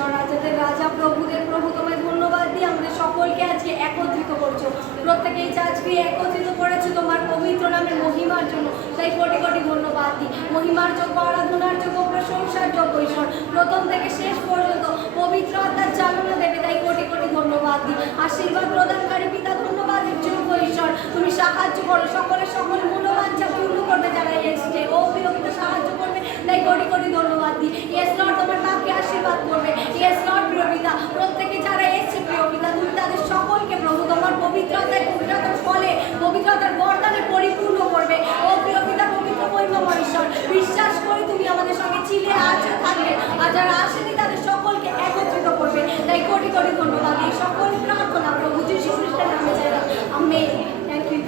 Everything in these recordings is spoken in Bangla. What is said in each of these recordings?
ঈশ্বর, রাজাদের রাজা, প্রভুদের প্রভু, তোমায় ধন্যবাদ দিই আমাদের সকলকে আজকে একত্রিত করছো। প্রত্যেকেই যে আজকে একত্রিত করেছো তোমার পবিত্র নামের মহিমার জন্য, তাই কোটি কোটি ধন্যবাদ দিই। মহিমার যোগ্য, আরাধনার যোগ্য, প্রশংসার যোগ্য ঈশ্বর, প্রথম থেকে শেষ পর্যন্ত পবিত্র আত্মার চালনা দেবে, তাই কোটি কোটি ধন্যবাদ দিই। আশীর্বাদ প্রদানকারী পিতা, ধন্যবাদের যোগ্য ঈশ্বর, তুমি সাহায্য করো সকলের সকল মনোবাঞ্ছা পূর্ণ করবে যারা এসছে। ও প্রিয় পিতা সাহায্য করবে, তাই কোটি কোটি ধন্যবাদ দিই। ইয়েস লর্ড, তোমার নামকে আশীর্বাদ করবে। ইয়েস লর্ড প্রিয় পিতা, প্রত্যেকে যারা এসছে প্রিয় পিতা, তুমি তাদের সকলকে প্রভু তোমার পবিত্রতায়, পবিত্রতার ফলে, পবিত্রতার বরদানে পরিপূর্ণ করবে। ও প্রিয় পিতা, পবিত্র মহিমাময় ঈশ্বর, বিশ্বাস করি তুমি আমাদের সঙ্গে ছিলে আছো, থাকবে, আর যারা আসেনি তাদের সকলকে একত্রিত করবে, তাই কোটি কোটি ধন্যবাদ। এই সকল প্রার্থনা প্রভু যীশু খ্রিস্টের নামে চাইলাম, আমেন। Thank you.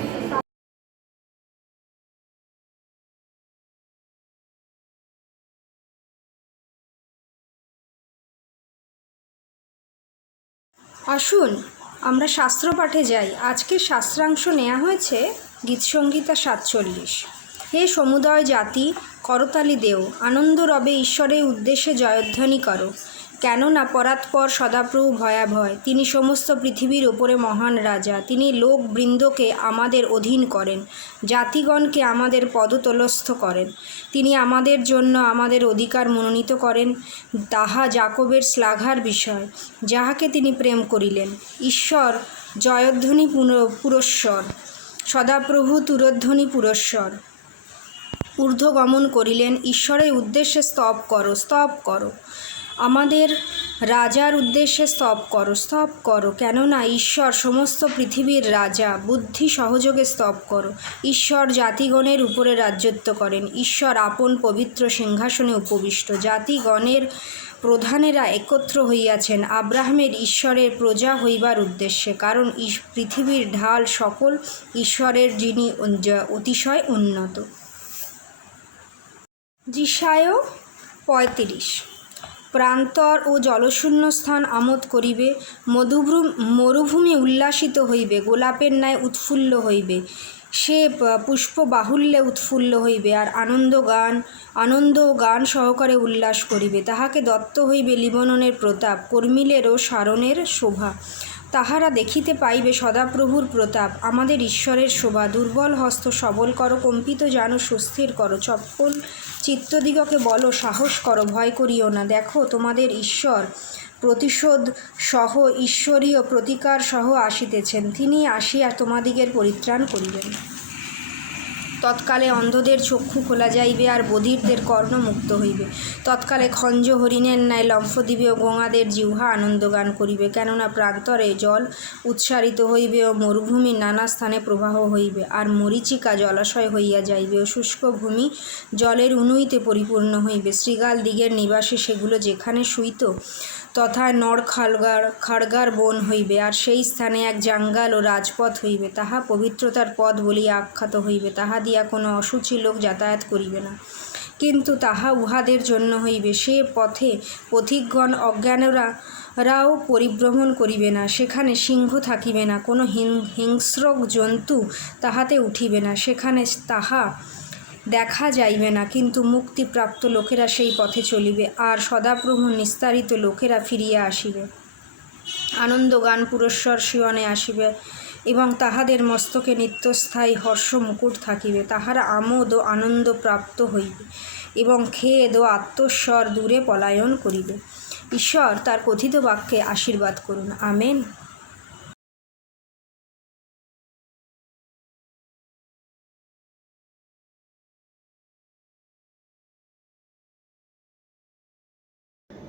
আসুন আমরা শাস্ত্র পাঠে যাই। আজকের শাস্ত্রাংশ নেওয়া হয়েছে গীতসংহিতা 47। হে সমুদয় জাতি করতালি দেও, আনন্দ রবে ঈশ্বরের উদ্দেশ্যে জয়ধ্বনি করো, কেননা পরাৎপর সদাপ্রভু ভয়াভয়, তিনি সমস্ত পৃথিবীর ওপরে মহান রাজা। তিনি লোকবৃন্দকে আমাদের অধীন করেন, জাতিগণকে আমাদের পদতলস্থ করেন। তিনি আমাদের জন্য আমাদের অধিকার মনোনীত করেন, তাহা যাকবের শ্লাঘার বিষয়, যাহাকে তিনি প্রেম করিলেন। ঈশ্বর জয়ধ্বনি পুরস্বর, সদাপ্রভু তুরধ্বনি পুরস্বর ঊর্ধ্বগমন করিলেন। ঈশ্বরের উদ্দেশ্যে স্তব করো, স্তব করো, আমাদের রাজার উদ্দেশ্যে স্তব করো, স্তব করো, কেননা ঈশ্বর সমস্ত পৃথিবীর রাজা। বুদ্ধি সহযোগে স্তব করো। ঈশ্বর জাতিগণের উপরে রাজত্ব করেন। ঈশ্বর আপন পবিত্র সিংহাসনে উপবিষ্ট। জাতিগণের প্রধানেরা একত্র হইয়াছেন আব্রাহামের ঈশ্বরের প্রজা হইবার উদ্দেশ্যে, কারণ পৃথিবীর ঢাল সকল ঈশ্বরের, যিনি অতিশয় উন্নত। যিশায় 35। প্রান্তর ও জলশূন্য স্থান আমোদ করিবে, মরুভূমি উল্লাসিত হইবে, গোলাপের ন্যায় উৎফুল্ল হইবে। সে পুষ্প বাহুল্যে উৎফুল্ল হইবে, আর আনন্দ ও গান সহকারে উল্লাস করিবে। তাহাকে দত্ত হইবে লিবননের প্রতাপ, কর্মিলের ও সারণের শোভা। তাহারা দেখিতে পাইবে সদাপ্রভুর প্রতাপ, আমাদের ঈশ্বরের শোভা। দুর্বল হস্ত সবল করো, কম্পিত জানো সুস্থির করো, চপল চিত্তদিগকে বলো সাহস করো, ভয় করিও না। দেখো তোমাদের ঈশ্বর প্রতিশোধ সহ, ঈশ্বরীয় প্রতিকার সহ আসিতেছেন। তিনি আসিয়া তোমাদিগের পরিত্রাণ করিবেন। তৎকালে অন্ধদের চক্ষু খোলা যাইবে, আর বধিরদের কর্ণ মুক্ত হইবে। তৎকালে খঞ্জ হরিণের ন্যায় লম্ফদ্বীপে ও গঙ্গাদের জিহ্বা আনন্দগান করিবে, কেননা প্রান্তরে জল উৎসারিত হইবে ও মরুভূমির নানা স্থানে প্রবাহ হইবে। আর মরীচিকা জলাশয় হইয়া যাইবে ও শুষ্ক ভূমি জলের উনুইতে পরিপূর্ণ হইবে। শৃগাল দিগের নিবাসে সেগুলো যেখানে শুইত, তথায় নর খাড়গার বন হইবে। আর সেই স্থানে এক জাঙ্গাল ও রাজপথ হইবে, তাহা পবিত্রতার পথ বলিয়া আখ্যাত হইবে। তাহা দিয়া কোনো অশুচি লোক যাতায়াত করিবে না, কিন্তু তাহা উহাদের জন্য হইবে। সে পথে পথিকগণ অজ্ঞানরাও পরিভ্রমণ করিবে না। সেখানে সিংহ থাকিবে না, কোনো হিংস্র জন্তু তাহাতে উঠিবে না। সেখানে তাহা দেখা যাইবে না, কিন্তু মুক্তিপ্রাপ্ত লোকেরা সেই পথে চলিবে, আর সদাপ্রভু নিস্তারিত লোকেরা ফিরিয়া আসিবে। আনন্দগান পুরস্বর শিয়নে আসিবে, এবং তাহাদের মস্তকে নিত্যস্থায়ী হর্ষ মুকুট থাকিবে। তাহারা আমোদ ও আনন্দ প্রাপ্ত হইবে, এবং খেদ ও আত্মস্বর দূরে পলায়ন করিবে। ঈশ্বর তার কথিত বাক্যে আশীর্বাদ করুন। আমেন।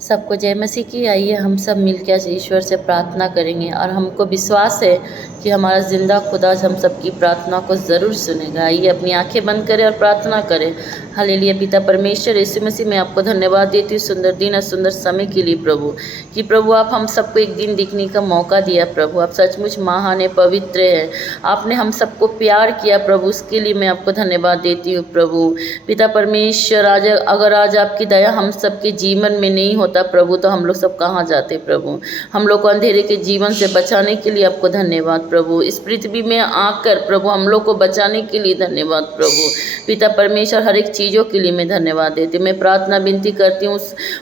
सबको जय मसीह की। आइए हम सब मिलकर ईश्वर से प्रार्थना करेंगे, और हमको विश्वास है कि हमारा जिंदा खुदा हम सबकी प्रार्थना को ज़रूर सुनेगा। आइए अपनी आंखें बंद करें और प्रार्थना करें। हालेलुया। पिता परमेश्वर यीशु मसीह, मैं आपको धन्यवाद देती हूँ सुंदर दिन और सुंदर समय के लिए प्रभु, कि प्रभु आप हम सबको एक दिन दिखने का मौका दिया प्रभु। आप सचमुच महान है, पवित्र है, आपने हम सबको प्यार किया प्रभु, उसके लिए मैं आपको धन्यवाद देती हूँ प्रभु। पिता परमेश्वर, आज अगर आज आपकी दया हम सबके जीवन में नहीं होता होता प्रभु तो हम लोग सब कहाँ जाते प्रभु। हम लोग को अंधेरे के जीवन से बचाने के लिए आपको धन्यवाद प्रभु। इस पृथ्वी में आकर प्रभु हम लोग को बचाने के लिए धन्यवाद प्रभु। पिता परमेश्वर हर एक चीज़ों के लिए मैं धन्यवाद देती हूँ। मैं प्रार्थना विनती करती हूँ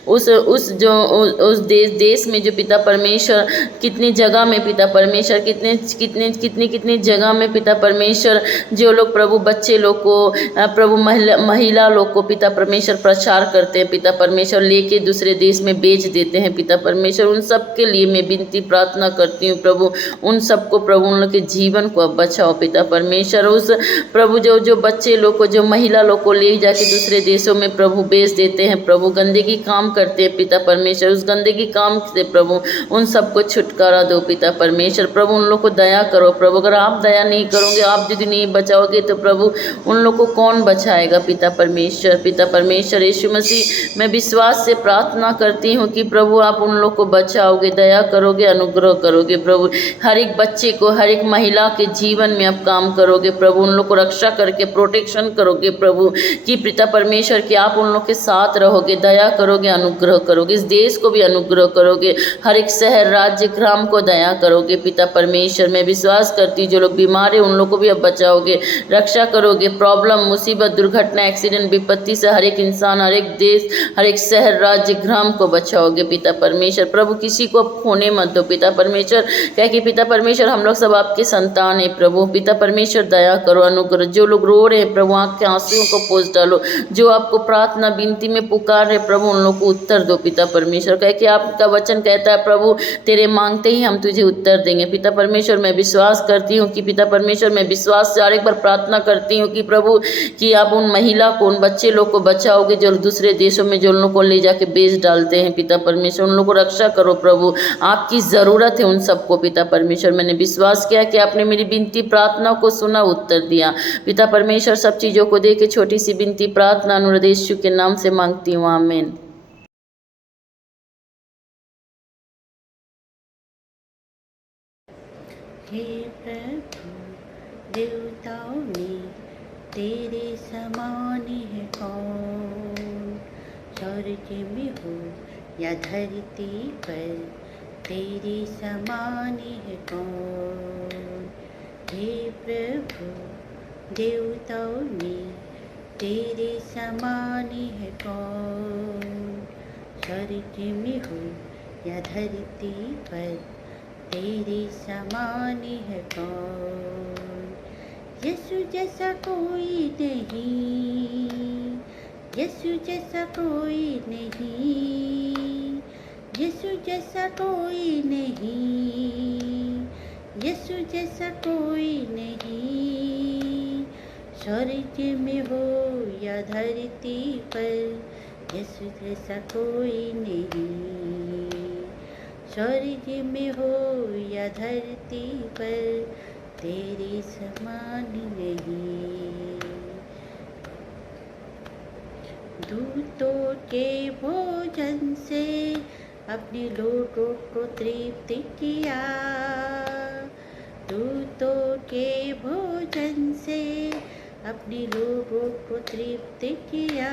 उस देश में जो पिता परमेश्वर कितनी जगह में पिता परमेश्वर कितनी जगह में पिता परमेश्वर जो लोग प्रभु बच्चे लोग को प्रभु महिला लोग को पिता परमेश्वर प्रचार करते हैं पिता परमेश्वर लेके दूसरे देश में बेच देते हैं पिता परमेश्वर, उन सब के लिए मैं विनती प्रार्थना करती हूँ प्रभु। उन सबको प्रभु उन लोग के जीवन को अब बचाओ पिता परमेश्वर। उस प्रभु जो बच्चे लोग को जो महिला लोग को ले जाके दूसरे देशों में प्रभु बेच देते हैं प्रभु, गंदगी काम करते हैं पिता परमेश्वर, उस गंदगी काम से प्रभु उन सबको छुटकारा दो पिता परमेश्वर। प्रभु उन लोग को दया करो प्रभु। अगर आप दया नहीं करोगे, आप यदि नहीं बचाओगे तो प्रभु उन लोग को कौन बचाएगा पिता परमेश्वर। पिता परमेश्वर यीशु मसीह मैं विश्वास से प्रार्थना करती हूँ कि प्रभु आप उन लोग को बचाओगे, दया करोगे, अनुग्रह करोगे प्रभु। हर एक बच्चे को, हर एक महिला के जीवन में आप काम करोगे प्रभु, उन लोग को रक्षा करके प्रोटेक्शन करोगे प्रभु कि पिता परमेश्वर कि आप उन लोग के साथ रहोगे, दया करोगे, अनुग्रह करोगे, इस देश को भी अनुग्रह करोगे, हर एक शहर राज्य ग्राम को दया करोगे पिता परमेश्वर। मैं विश्वास करती हूँ जो लोग बीमार है उन लोग को भी अब बचाओगे, रक्षा करोगे। प्रॉब्लम, मुसीबत, दुर्घटना, एक्सीडेंट, विपत्ति से हर एक इंसान, हर एक देश, हर एक शहर राज्य ग्राम को बचाओगे पिता परमेश्वर। प्रभु किसी को अब खोने मत दो पिता परमेश्वर, क्या कि पिता परमेश्वर हम लोग सब आपके संतान है प्रभु। पिता परमेश्वर दया करो, अनुग्रह। जो लोग रो रहे हैं प्रभु आँख के आंसुओं को पोंछ डालो, जो आपको प्रार्थना विनती में पुकार रहे प्रभु उन लोग को उत्तर दो पिता परमेश्वर, क्या कि आपका वचन कहता है प्रभु तेरे मांगते ही हम तुझे उत्तर देंगे पिता परमेश्वर। मैं विश्वास करती हूँ कि पिता परमेश्वर मैं विश्वास से और एक बार प्रार्थना करती हूँ कि प्रभु कि आप उन महिला को, उन बच्चे लोग को बचाओगे जो दूसरे देशों में जो उन लोग को ले जाके बेच डालते हैं पिता परमेश्वर, उन लोग को रक्षा करो प्रभु। आपकी ज़रूरत है उन सबको पिता परमेश्वर। मैंने विश्वास किया कि आपने मेरी विनती प्रार्थना को सुना, उत्तर दिया पिता परमेश्वर। सब चीज़ों को दे के छोटी सी विनती प्रार्थना अनुरोध यीशु के नाम से मांगती हूँ, आमीन। हे प्रभु देवताओं में तेरे समान है कौन, स्वर्ग में हो या धरती पर तेरे समान है कौन। हे प्रभु देवताओं में तेरे समान है कौन, स्वर्ग में हो या धरती पर तेरे समान है कौन। यीशु जैसा कोई नहीं, यीशु जैसा कोई नहीं, यीशु जैसा कोई नहीं, यीशु जैसा कोई नहीं। स्वर्ग में हो या धरती पर यीशु जैसा कोई नहीं, स्वर्ग में हो या धरती पर तेरे समान नहीं। दूतों के भोजन से अपने लोगों को तृप्त किया, दूतों के भोजन से अपने लोगों को तृप्त किया।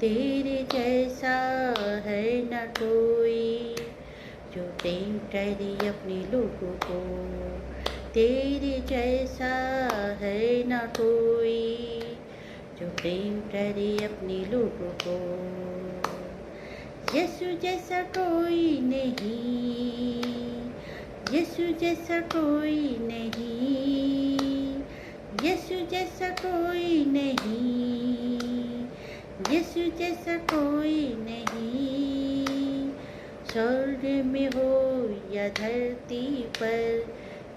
तेरे जैसा है न कोई जो प्रेम करे अपने लोगों को, तेरे जैसा है न कोई जो प्रेम करे अपने लोगों को। यीशु जैसा कोई नहीं, यीशु जैसा कोई नहीं, यीशु जैसा कोई नहीं, यीशु जैसा कोई नहीं। स्वर्ग में हो या धरती पर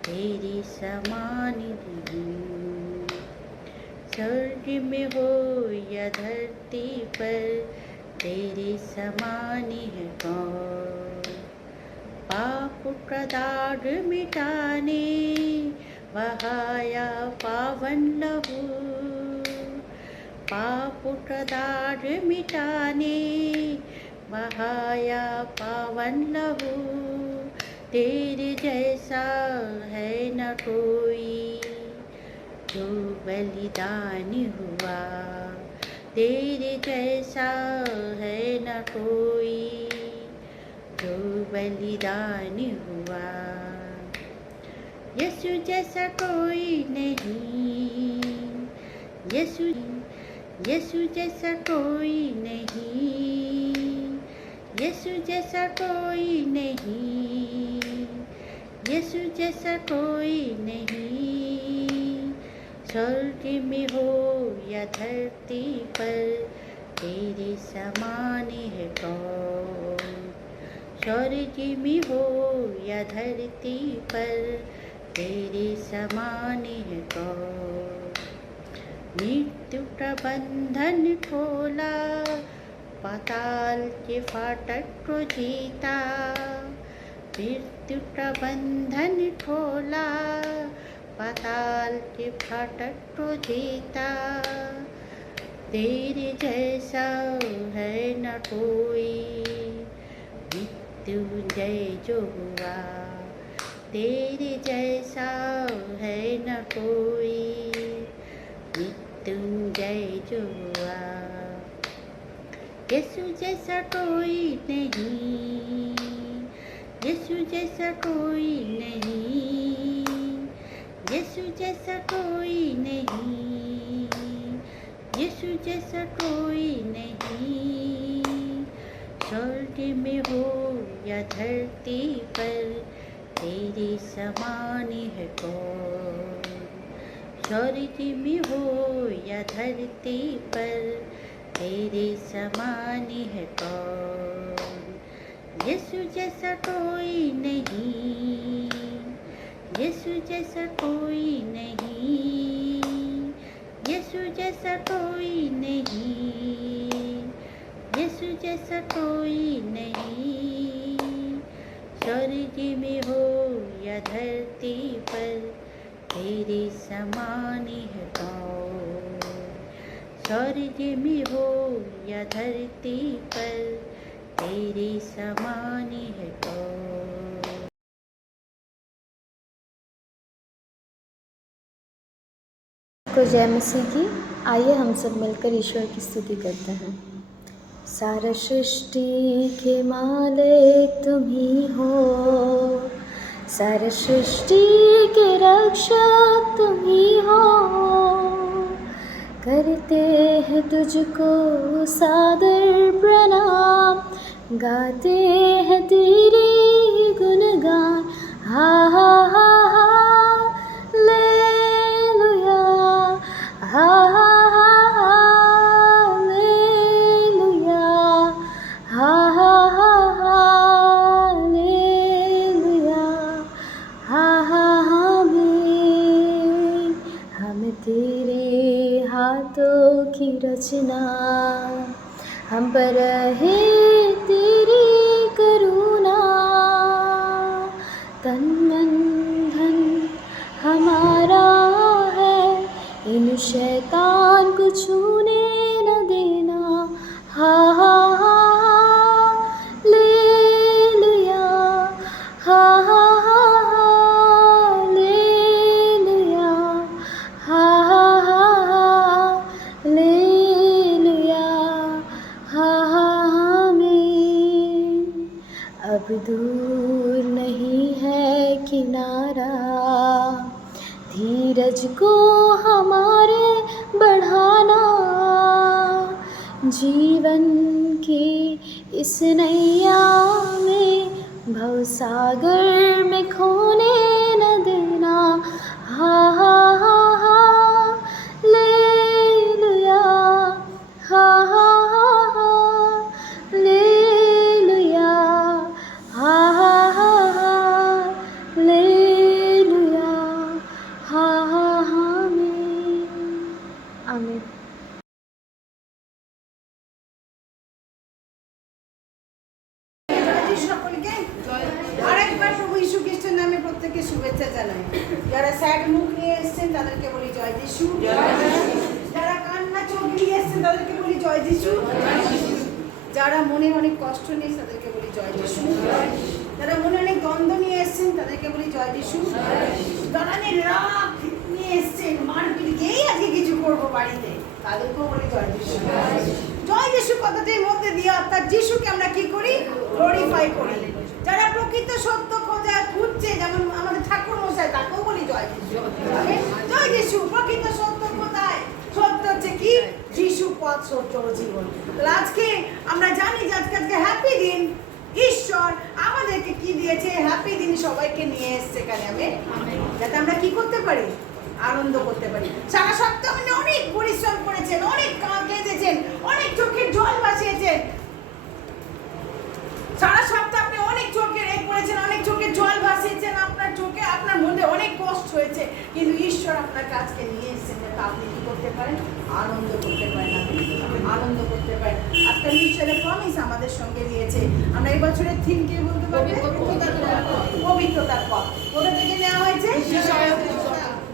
तेरे समान नहीं, स्वर्ग में हो या धरती पर तेरे समान है कौन। पाप का दाग मिटाने बहाया पावन लहू, पाप का दाग मिटाने बहाया पावन लहू। तेरे जैसा है न कोई जो बलिदान हुआ, तेरे जैसा है न कोई जो बलिदान हुआ। यीशु जैसा कोई नहीं, यीशु यीशु जैसा कोई नहीं, यीशु जैसा कोई नहीं, यीशु जैसा कोई नहीं। स्वर्ग में हो या धरती पर तेरे समान है कौन। स्वर्ग में हो या धरती पर तेरे समान है कौन। मृत्यु का बंधन खोला, पाताल के फाटक को जीता। मृत्यु का बंधन खोला, पाताल के फाटक को जीता। तेरे जैसा है न कोई मृत्युंजय जो हुआ। तेरे जैसा है न कोई मृत्युंजय जो हुआ। यीशु जैसा कोई नहीं, यीशु जैसा कोई नहीं, यीशु जैसा कोई नहीं, यीशु जैसा कोई नहीं। स्वर्ग में हो या धरती पर तेरे समान है कौन। स्वर्ग में हो या धरती पर तेरे समान है कौन। यीशु जैसा कोई नहीं, यीशु जैसा कोई नहीं, यीशु जैसा कोई नहीं, यीशु जैसा कोई नहीं। स्वर्ग में हो या धरती पर तेरे समान है कौन। स्वर्ग में हो या धरती पर तेरे समान है कौन। को जय मसीह की। आइए हम सब मिलकर ईश्वर की स्तुति करते हैं। सारा सृष्टि के मालिक तुम ही हो, सारा सृष्टि के रक्षक तुम ही हो। करते हैं तुझको सादर प्रणाम, गाते हैं तेरी गुणगान। हा हा हा हालेलुया, हा हा हा हालेलुया, हा हा हा हालेलुया, हा हा आमीन। हम तेरे हाथों की रचना, हम पर है तेरी करुणा। तन मन धन हमारा है, इन शैतान को छूने न देना। हा हा हा हालेलुया, हा हा हा हालेलुया, हा हा हा हालेलुया, हा हा आमीन। अब दूर नहीं है किनारा, धीरज को हमारे बढ़ाना। जीवन की इस नैया में, भवसागर में खोने न देना। हा हा हा हालेलुया, हा हा हा हालेलुया, हा हा हा हालेलुया, हा हा आमीन। आमीन। সকলকে আরেকবার প্রভু যীশু খ্রিস্টের নামে প্রত্যেককে শুভেচ্ছা জানাই। যারা স্যাড মুখ নিয়ে এসেছেন তাদেরকে বলি জয় যিশু। যারা কান্না চোখ নিয়ে এসেছেন তাদেরকে বলি জয় যিশু। যারা মনে অনেক কষ্ট নিয়ে তাদেরকে বলি জয় যিশু। যারা মনে অনেক দ্বন্দ্ব নিয়ে এসেছেন তাদেরকে বলি জয় যিশু। যারা রাগ নিয়ে এসেছেন, মারপিট গিয়েই আজকে কিছু করবো বাড়িতে, তাদেরকেও বলি জয় যিশু। জয় যিশু কথাটির মধ্যে দিয়ে অর্থাৎ যিশুকে আমরা কি করি? গ্লোরিফাই করি। যারা প্রকৃত সত্য খোঁজা খুঁজছে, যেমন আমাদের ঠাকুর মশাই, তাকেও বলি জয় যিশু। জয় যিশু। প্রকৃত সত্য কোথায়? সত্য হচ্ছে কি? যিশু পথ, সত্য ও জীবন। আজকে আমরা জানি যে আজকে হ্যাপি দিন। ঈশ্বর আমাদেরকে কি দিয়েছে? হ্যাপি দিন সবাইকে নিয়ে এসছে এখানে, আমি যাতে আমরা কি করতে পারি? আনন্দ করতে পারি। সারা সপ্তাহ আপনি অনেক পরিশ্রম করেছেন, অনেক কেঁদেছেন, অনেক চোখের জল ভাসিয়েছেন। সারা সপ্তাহ আপনি অনেক চোখের করেছেন, অনেক চোখের জল ভাসিয়েছেন, আপনার চোখে আপনার মধ্যে অনেক কষ্ট হয়েছে, কিন্তু ঈশ্বর আপনার কাছকে নিয়ে এসেছেন যাতে আপনি কি করতে পারেন? আনন্দ করতে পারেন, আনন্দ করতে পারেন। আজকাল ঈশ্বরের প্রমিস আমাদের সঙ্গে দিয়েছে। আমরা এই বছরের থিম কি বলতে পারবো? পবিত্রতার পথ। কোথা থেকে নেওয়া হয়েছে?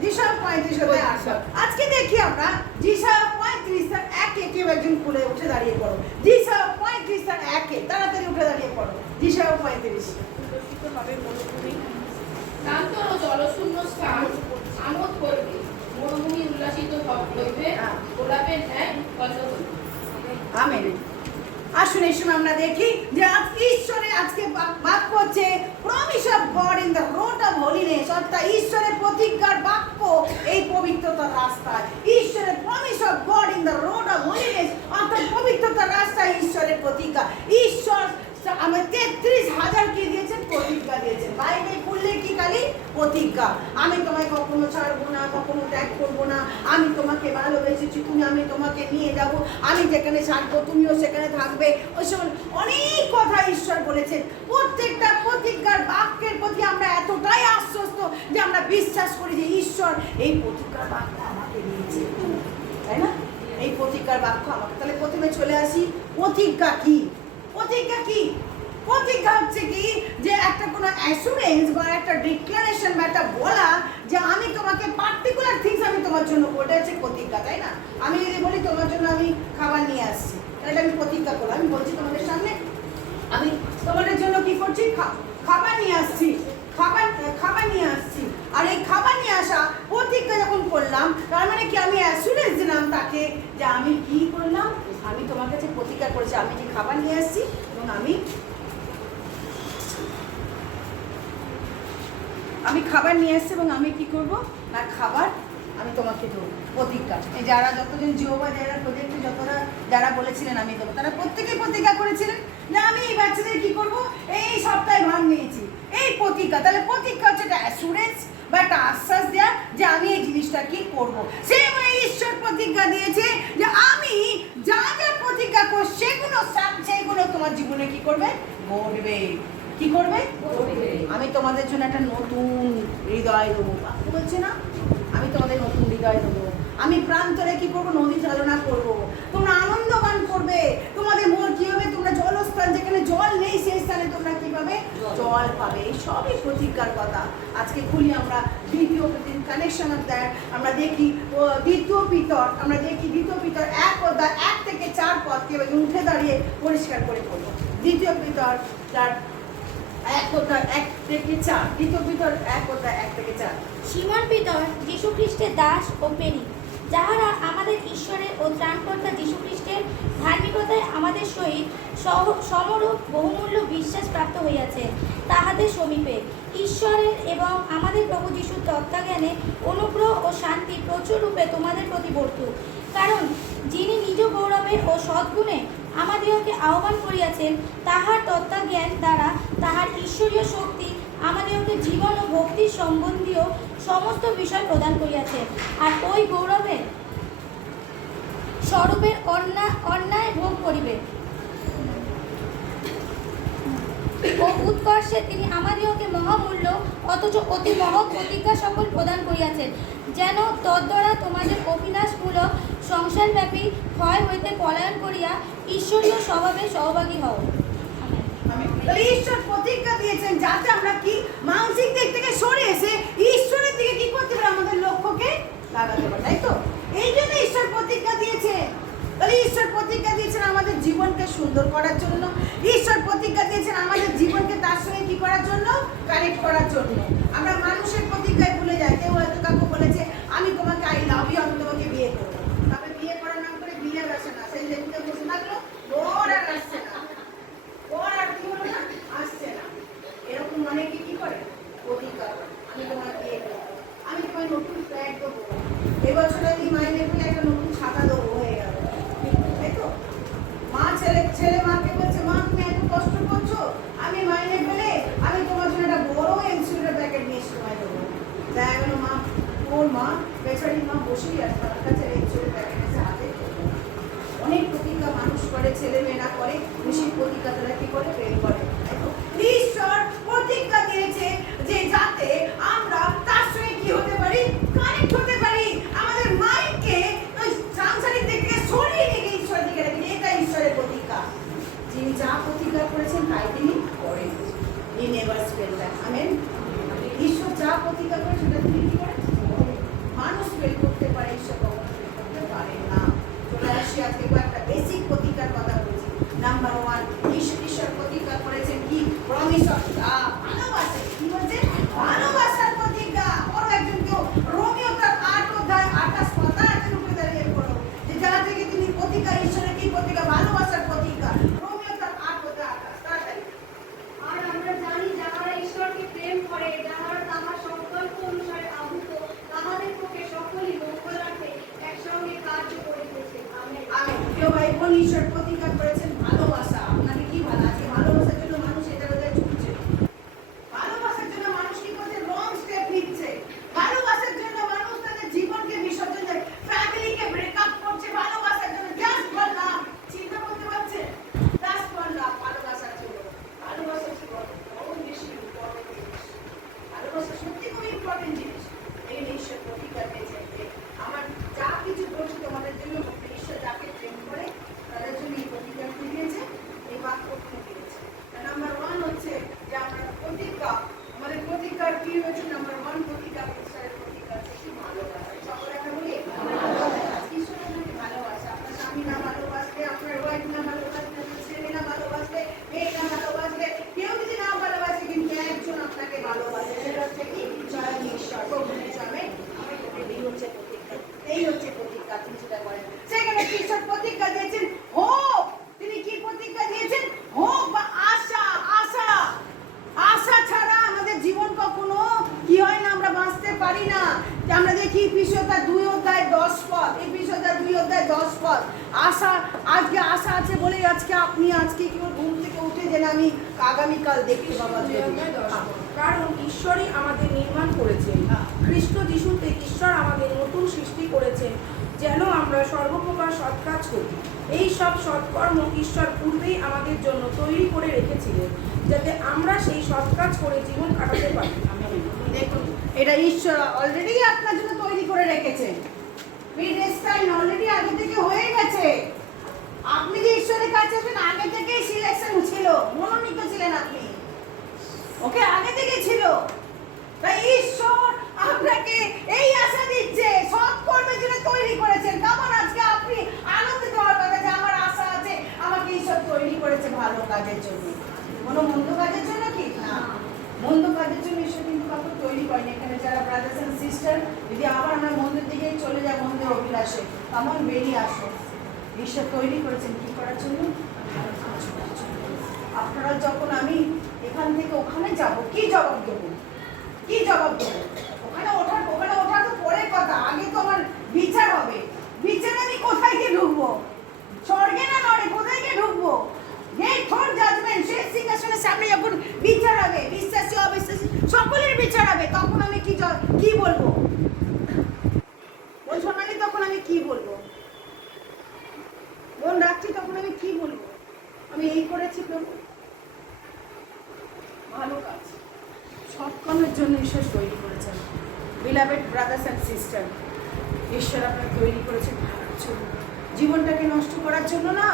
যিশায়া 35 আজকে দেখি আমরা যিশায়া 35:1 কেউ একজন খুলে উঠে দাঁড়িয়ে পড়ো। যিশায়া 35:1 তাড়াতাড়ি উঠে দাঁড়িয়ে পড়ো। যিশায়া 35। শান্ত ও জলশূন্য স্থান আমোদ করবে, মরুভূমি উল্লাসিত হইবে, গোলাপের ন্যায় কল্লোল। আমেন। আসুন এই সময় আমরা দেখি যে ঈশ্বরের আজকে বাক্য হচ্ছে promise of god in the road of holiness, অর্থাৎ ঈশ্বরের প্রতিজ্ঞার বাক্য এই পবিত্রতার রাস্তায়। ঈশ্বরের promise of god in the road of holiness, অর্থাৎ পবিত্রতার রাস্তায় ঈশ্বরের প্রতিজ্ঞা। ঈশ্বর আমার 33,000 কি দিয়েছেন? প্রতিজ্ঞা দিয়েছেন। বাইবেল খুললে কি খালি প্রতিজ্ঞা। আমি তোমায় কখনো ছাড়বো না, কখনো ত্যাগ করবো না, আমি তোমাকে ভালোবেসেছি, আমি তোমাকে নিয়ে যাবো, আমি যেখানে ছাড়বো তুমিও সেখানে থাকবে। ওইসব অনেক কথা ঈশ্বর বলেছেন। প্রত্যেকটা প্রতিজ্ঞার বাক্যের প্রতি আমরা এতটাই আশ্বস্ত যে আমরা বিশ্বাস করি যে ঈশ্বর এই প্রতিজ্ঞার বাক্য আমাকে দিয়েছে, তাই না? এই প্রতিজ্ঞার বাক্য আমাকে। তাহলে প্রথমে চলে আসি, প্রতিজ্ঞা কি? প্রতিজ্ঞা কি? প্রতিজ্ঞা হচ্ছে কি? যে একটা কোনো অ্যাসুরেন্স বা একটা ডিক্লারেশন বা একটা বলা যে আমি তোমাকে পার্টিকুলার থিংস আমি তোমার জন্য, ওটা হচ্ছে প্রতিজ্ঞা, তাই না? আমি যদি বলি তোমার জন্য আমি খাবার নিয়ে আসছি, তাহলে আমি প্রতিজ্ঞা করলাম। আমি বলছি তোমাদের সামনে আমি তোমাদের জন্য কি করছি? খাবার নিয়ে আসছি, খাবার নিয়ে আসছি। আর এই খাবার নিয়ে আসা প্রতিজ্ঞা যখন করলাম, তার মানে কি? আমি অ্যাসুরেন্স দিলাম তাকে যে আমি কি করলাম? আমি তোমার কাছে প্রতিজ্ঞা করেছি আমি যে খাবার নিয়ে আসছি এবং আমি খাবার নিয়ে আসছি এবং আমি কি করব না খাবার আমি তোমাকে দেবো। প্রতিজ্ঞা। এই যারা যতজন জিওবা যারা প্রজেক্টে যারা বলেছিলেন আমি দেবো, তারা প্রত্যেকেই প্রতিজ্ঞা করেছিলেন যে আমি এই বাচ্চাদের কি করব? এই সপ্তাহে ভাগ নিয়েছি। এই প্রতিজ্ঞা। তাহলে প্রতিজ্ঞা হচ্ছে একটা অ্যাসুরেন্স বা একটা আশ্বাস দেওয়া যে আমি এই জিনিসটা কি করব। সেইভাবে ঈশ্বর প্রতিজ্ঞা দিয়েছে যে আমি যা যা প্রতিজ্ঞা কর সেগুলো তোমার জীবনে কি করবে? ঘটবে। কি করবে? আমি তোমাদের জন্য একটা নতুন হৃদয় দেবো। বলছে না আমি তোমাদের নতুন হৃদয় দেবো। আমি প্রান্তরে কি করবো? নদী চালনা করবো। তোমরা আনন্দগান করবে। তোমাদের মন কি হবে? তোমরা জলস্থান, যেখানে জল নেই সেই স্থানে তোমরা কি পাবে? জল পাবে। এই সবই প্রতিজ্ঞার কথা। আজকে খুলি আমরা দ্বিতীয় কানেকশন অফ দ্যাট। আমরা দেখি দ্বিতীয় পিতর, আমরা দেখি দ্বিতীয় পিতর 1 থেকে 4 পদ কে উঠে দাঁড়িয়ে পরিষ্কার করে পড়বো। দ্বিতীয় পিতর 1 থেকে 4। দ্বিতীয় পিতর 1 থেকে 4। সিমন পিতর, যীশুখ্রিস্টের দাস ও প্রেরিত, যাহারা আমাদের ঈশ্বরের ও ত্রাণকর্তা যীশুখ্রিস্টের ধার্মিকতায় আমাদের সহিত সমরূপ বহুমূল্য বিশ্বাস প্রাপ্ত হইয়াছে, তাহাদের সমীপে ঈশ্বরের এবং আমাদের প্রভু যীশুর তত্ত্বাজ্ঞানে অনুগ্রহ ও শান্তি প্রচুররূপে তোমাদের প্রতি বর্তুক। কারণ যিনি নিজ গৌরবে ও সদ্গুণে আমাদিগকে আহ্বান করিয়াছেন, তাহার তত্ত্বজ্ঞান দ্বারা তাহার ঈশ্বরীয় শক্তি আমাদিগকে জীবন ও ভক্তির সম্বন্ধীয় সমস্ত বিষয় প্রদান করিয়াছে। আর ওই গৌরবের স্বরূপের অন্যায় ভোগ করিবে ও উৎকর্ষে তিনি আমাদিগকে মহামূল্য অথচ অতি মহৎ প্রতিজ্ঞা সকল প্রদান করিয়াছেন, যেন তদ্দ্বারা তোমাদের অভিলাষমূলক সংসারব্যাপী ক্ষয় হইতে পলায়ন করিয়া ঈশ্বরীয় স্বভাবে সহভাগী হও। তাহলে ঈশ্বর প্রতিজ্ঞা দিয়েছেন যাতে আমরা কি মানসিক দিক থেকে সরে এসে ঈশ্বরের দিকে কি করতে পারি? আমাদের লক্ষ্যকে লাগাতে পারি, তাই তো? এই জন্য ঈশ্বর প্রতিজ্ঞা দিয়েছে। তাহলে ঈশ্বর প্রতিজ্ঞা দিয়েছেন আমাদের জীবনকে সুন্দর করার জন্য। ঈশ্বর প্রতিজ্ঞা দিয়েছেন আমাদের জীবনকে তার সঙ্গে কি করার জন্য? কানেক্ট করার জন্য। আমরা মানুষের প্রতিজ্ঞায় ভুলে যাই। কেউ হয়তো কাউকে বলেছে আমি তোমাকে আই লাভ ইউ, আমি তোমাকে বিয়ে করবো। তবে বিয়ে করার সেই লেবুতে বসে থাকলো, বর আর আসছে না, বর আর কি হলো না, আসছে না। এরকম অনেকে কি করে, প্রতিজ্ঞা করে, আমি তোমার বিয়ে দেবো, আমি তোমায় নতুন ফ্ল্যাট দেবো, এবছর আমি মাইনে পেলে একটা নতুন ছাতা দেবো, হয়ে গেল, তাই তো? মা ছেলে মাকে বলছে, মা তুমি এত কষ্ট করছো, আমি মাইনে পেলে আমি তোমার জন্য একটা বড় ইনসুলিনের প্যাকেট নিয়ে সময় দেবো। দেখা গেল মা, ওর মা বেচারি মা বসেই আছে, তার কাছে ইনসুলিনের প্যাকেট এসে হাতে অনেক প্রতিজ্ঞা মানুষ করে, ছেলে মেয়েরা করে, খুশির প্রতিজ্ঞা তারা কি করে, প্রেম করে, তাই তো? ঈশ্বর প্রতিজ্ঞা দিয়েছে যে যাতে আমরা তার সঙ্গে কি হতে পারি, কানেক্ট হতে পারি, আমাদের মাইন্ডকে সাংসারিক দিক থেকে সরিয়ে নিয়ে ঈশ্বরের দিকে রেখে, এটা ঈশ্বরের প্রতিজ্ঞা। যিনি যা প্রতিজ্ঞা করেছেন তাই তিনি করেন, he never fail that, amen. ঈশ্বর যা প্রতিজ্ঞা করে সেটা তিনি কি করেন, মানুষ ফেল করতে পারে, ঈশ্বর কখনো ফেল করতে পারে না। চলে আসি আজকে কয়েকটা বেসিক প্রতিজ্ঞার কথা বলছি। নাম্বার 1, ঈশ্বর প্রতিজ্ঞা করেছেন কি, প্রমিস অফ ভালোবাসা, কি বলছে, ভালোবাসার প্রতিজ্ঞা। বড় একজন কেউ রোমিও তার 8 অধ্যায় 28 কথা একজন উপরে দাঁড়িয়ে পড়ো, যে যারা থেকে তিনি প্রতিজ্ঞা, ঈশ্বরের কি প্রতিজ্ঞা, ভালোবাসার প্রতিজ্ঞা। রোমিও তার 8 অধ্যায় 28, তাড়াতাড়ি। আর আমরা জানি যাহারা ঈশ্বরকে প্রেম করে, যাহারা তাহার সংকল্প অনুসারে আহুত, তাহাদের পক্ষে সকলই মঙ্গলার্থে একসঙ্গে কার্য করিতেছে। আমেন। আমেন। কেউ ভাই বোন, ঈশ্বর প্রতিজ্ঞা করেছেন ভালোবাসা। আপনাকে কি ভালো আছে, ভালোবাসার জন্য মানুষ এটা বোধহয় ছুটছে, ভালোবাসার জন্য মানুষ কি করছে, লং স্টেপ নিচ্ছে, ভালোবাসার জন্য মানুষ তাদের জীবনকে বিসর্জন দেয়, ফ্যামিলিকে ব্রেকআপ করছে ভালোবাসার জন্য, জাস্ট ফর লাভ। চিন্তা করতে পারছে, জাস্ট ফর লাভ, ভালোবাসার জন্য। ভালোবাসা কি বড় বেশি ইম্পর্টেন্ট জিনিস, ভালোবাসা সত্যি খুব ইম্পর্টেন্ট জিনিস। এই ঈশ্বর প্রতিজ্ঞা দিয়েছেন যে আমার যা কিছু করছি তোমাদের জন্য, ঈশ্বর যাকে প্রেম করে তাদের জন্য এই প্রতিজ্ঞা দিয়েছে, এই বাক্য দিয়েছে। নাম্বার 1 হচ্ছে যে আমরা প্রতিজ্ঞা, আমাদের প্রতিজ্ঞার কি হয়েছে, নাম্বার 1 প্রতিজ্ঞা, ঈশ্বরের প্রতিজ্ঞা হচ্ছে কি, ভালোবাসা। সকলে আমরা বলি ঈশ্বর আপনাকে ভালোবাসে। আপনার স্বামী না ভালোবাসলে, আপনার ওয়াইফ না ভালোবাসলে, আপনার ছেলে না ভালোবাসলে, মেয়ে না ভালোবাসলে, কেউ যদি না ভালোবাসে, কিন্তু একজন আপনাকে ভালোবাসে, সেটা হচ্ছে কি, স্বয়ং ঈশ্বর। প্রভু জানেন, এই হচ্ছে প্রতিজ্ঞা, এই হচ্ছে প্রতিজ্ঞা, তিনি যেটা করেন। সেখানে ঈশ্বর প্রতিজ্ঞা দিয়েছেন হোপ। তিনি কি প্রতিজ্ঞা দিয়েছেন, হোপ বা আশা। আশা, আশা ছাড়া আমাদের জীবন কখনো কি হয় না, আমরা বাঁচতে পারি না। আমরা দেখি এফেসীয়র 2 অধ্যায় 10 পদ, এফেসীয়র 2 অধ্যায় 10 পদ। আশা, আজকে আশা আছে বলে আজকে আপনি আজকে কেউ ঘুম থেকে উঠে যেন আমি আগামীকাল দেখতে পাবো। কারণ ঈশ্বরই আমাদের নির্মাণ করেছেন, খ্রিস্ট যিশুতে ঈশ্বর আমাদের নতুন সৃষ্টি করেছেন, যেন আমরা সর্বপ্রকার সৎ কাজ করি। এই সব সৎকর্ম ঈশ্বর পূর্বেই আমাদের জন্য তৈরি করে রেখেছিলেন, যাতে আমরা সেই সৎ কাজ করে জীবন কাটাতে পারি। দেখুন, এটা ঈশ্বর অলরেডি আপনার জন্য তৈরি করে রেখেছেন, প্রিডেস্টাইন অলরেডি আগে থেকে হয়ে গেছে। আপনি যে ঈশ্বরের কাছে আসবেন, আগে থেকেই সিলেকশন ছিল, মনোনীত ছিলেন আপনি, ওকে আগে থেকে ছিল। তাই ঈশ্বর আপনাকে এই আশা দিচ্ছে, সৎ কর্মের জন্য তৈরি করেছেন। কেমন আজকে আপনি আনন্দিত হওয়ার কথা যে আমার আশা আছে, আমাকে ঈশ্বর তৈরি করেছে ভালো কাজের জন্য, কোনো মন্দ কাজের জন্য কি না, মন্দ কাজের জন্য ঈশ্বর কিন্তু কাউকে তৈরি করেন। এখানে যারা ব্রাদার্স এন্ড সিস্টার, যদি আবার আমরা মন্দির দিকেই চলে যাই, মন্দির অভিলাষে, তেমন বেরিয়ে আসো। ঈশ্বর তৈরি করেছেন কি করার জন্য, আপনারা যখন আমি এখান থেকে ওখানে যাব, কি জবাব দেবো, কি জবাব দেবো? ওখানে ওঠা তো পরের কথা, আগে তো আমার বিচার হবে। বিচারে আমি কোথায় গিয়ে ঢুকবো, স্বর্গে না নরে, কোথায় গিয়ে ঢুকবো? গেট ফর জাজমেন্ট, শেষ সিংহাসনের সামনে যখন বিচার হবে, বিশ্বাসী অবিশ্বাসী সকলের বিচার হবে, তখন আমি কি বলবো বলছো মানে, তখন আমি কি বলবো? মন রাখছি, তখন আমি কি বলবো? আমি এই করেছি প্রভু, ভালো কাজ, সৎকর্মের জন্য ঈশ্বর তৈরি করেছেন। বিলাভেড ব্রাদার্স অ্যান্ড সিস্টার, ঈশ্বর আপনাকে তৈরি করেছেন ভালোর জন্য, জীবনটাকে নষ্ট করার জন্য না,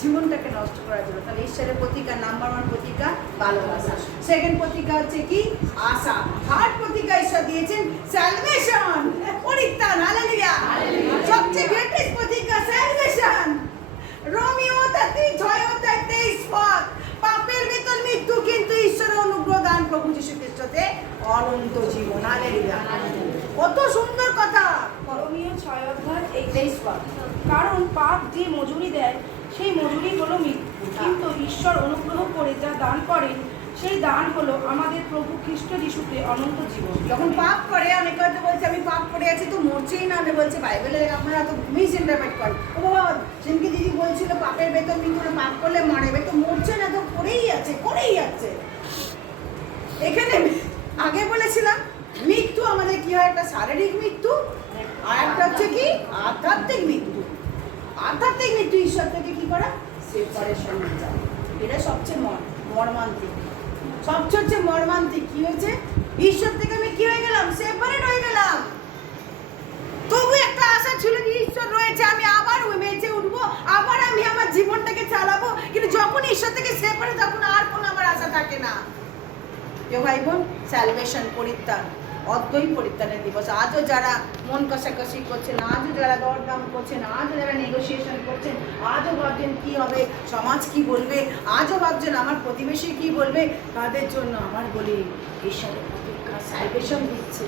জীবনটাকে নষ্ট করার জন্য। তাহলে ঈশ্বরের প্রতিজ্ঞা, নাম্বার 1 প্রতিজ্ঞা ভালোবাসা। সেকেন্ড প্রতিজ্ঞা হচ্ছে কি, আশা। থার্ড প্রতিজ্ঞা ঈশ্বর দিয়েছেন স্যালভেশন, পরিত্রাণ। হালেলুয়া। সবচেয়ে গ্রেটেস্ট প্রতিজ্ঞা স্যালভেশন। রোমিও 6:23 পদ, পাপের বেতন মৃত্যু, কিন্তু ঈশ্বরের অনুগ্রহ দান প্রভু যীশু খ্রিস্টতে অনন্ত জীবন। হালেলুয়া। কত সুন্দর কথা। রোমিও 6 অধ্যায় এই 23 পদ। কারণ পাপ যে মজুরি দেয় সেই মজুরি হলো মৃত্যু, কিন্তু ঈশ্বর অনুগ্রহ করে যা দান করেন সেই দান হলো আমাদের প্রভু খ্রিস্ট যিশুতে অনন্ত জীবন। যখন পাপ করে, অনেকে হয়তো বলছে আমি পাপ করে আছি তো মরছেই না, আমি বলছে বাইবেলে আপনারা তো মিস ইন্টারপ্রেট করেন। ও বাবা, সেদিনকে দিদি বলছিল পাপের বেতন মৃত্যু, পাপ করলে মরে, তো মরছে না তো করেই আছে। এখানে আগে বলেছিলাম মৃত্যু আমাদের কি হয়, একটা শারীরিক মৃত্যু আর একটা হচ্ছে কি আধ্যাত্মিক মৃত্যু। আধ্যাত্মিক মৃত্যু ঈশ্বর থেকে কি করা, সেপারেশন হয়ে যায়। এটা সবচেয়ে মর্মান্তিক, সবচেয়ে মর্মান্তিক। কি হয়েছে, ঈশ্বর থেকে আমি কি হয়ে গেলাম, সেপারেট হয়ে গেলাম। তবু একটা আশা ছিল যে ঈশ্বর রয়েছে, আমি আবার বেঁচে উঠবো, আবার আমি আমার জীবনটাকে চালাবো। কিন্তু যখন ঈশ্বর থেকে সেপারেট, তখন আর কোনো আমার আশা থাকে না। কেউ ভাই বোন, স্যালভেশন পরিত্রাণ, অদ্বৈত পরিত্রাণের দিবস। আজও যারা মন কষাকষি করছেন, আজও যারা দরদাম করছেন, আজও যারা নেগোসিয়েশন করছেন, আজও ভাবছেন কি হবে, সমাজ কি বলবে, আজও ভাবছেন আমার প্রতিবেশী কি বলবে, তাদের জন্য আমার বলি ঈশ্বরের প্রতীক্ষা স্যালভেশন দিচ্ছে।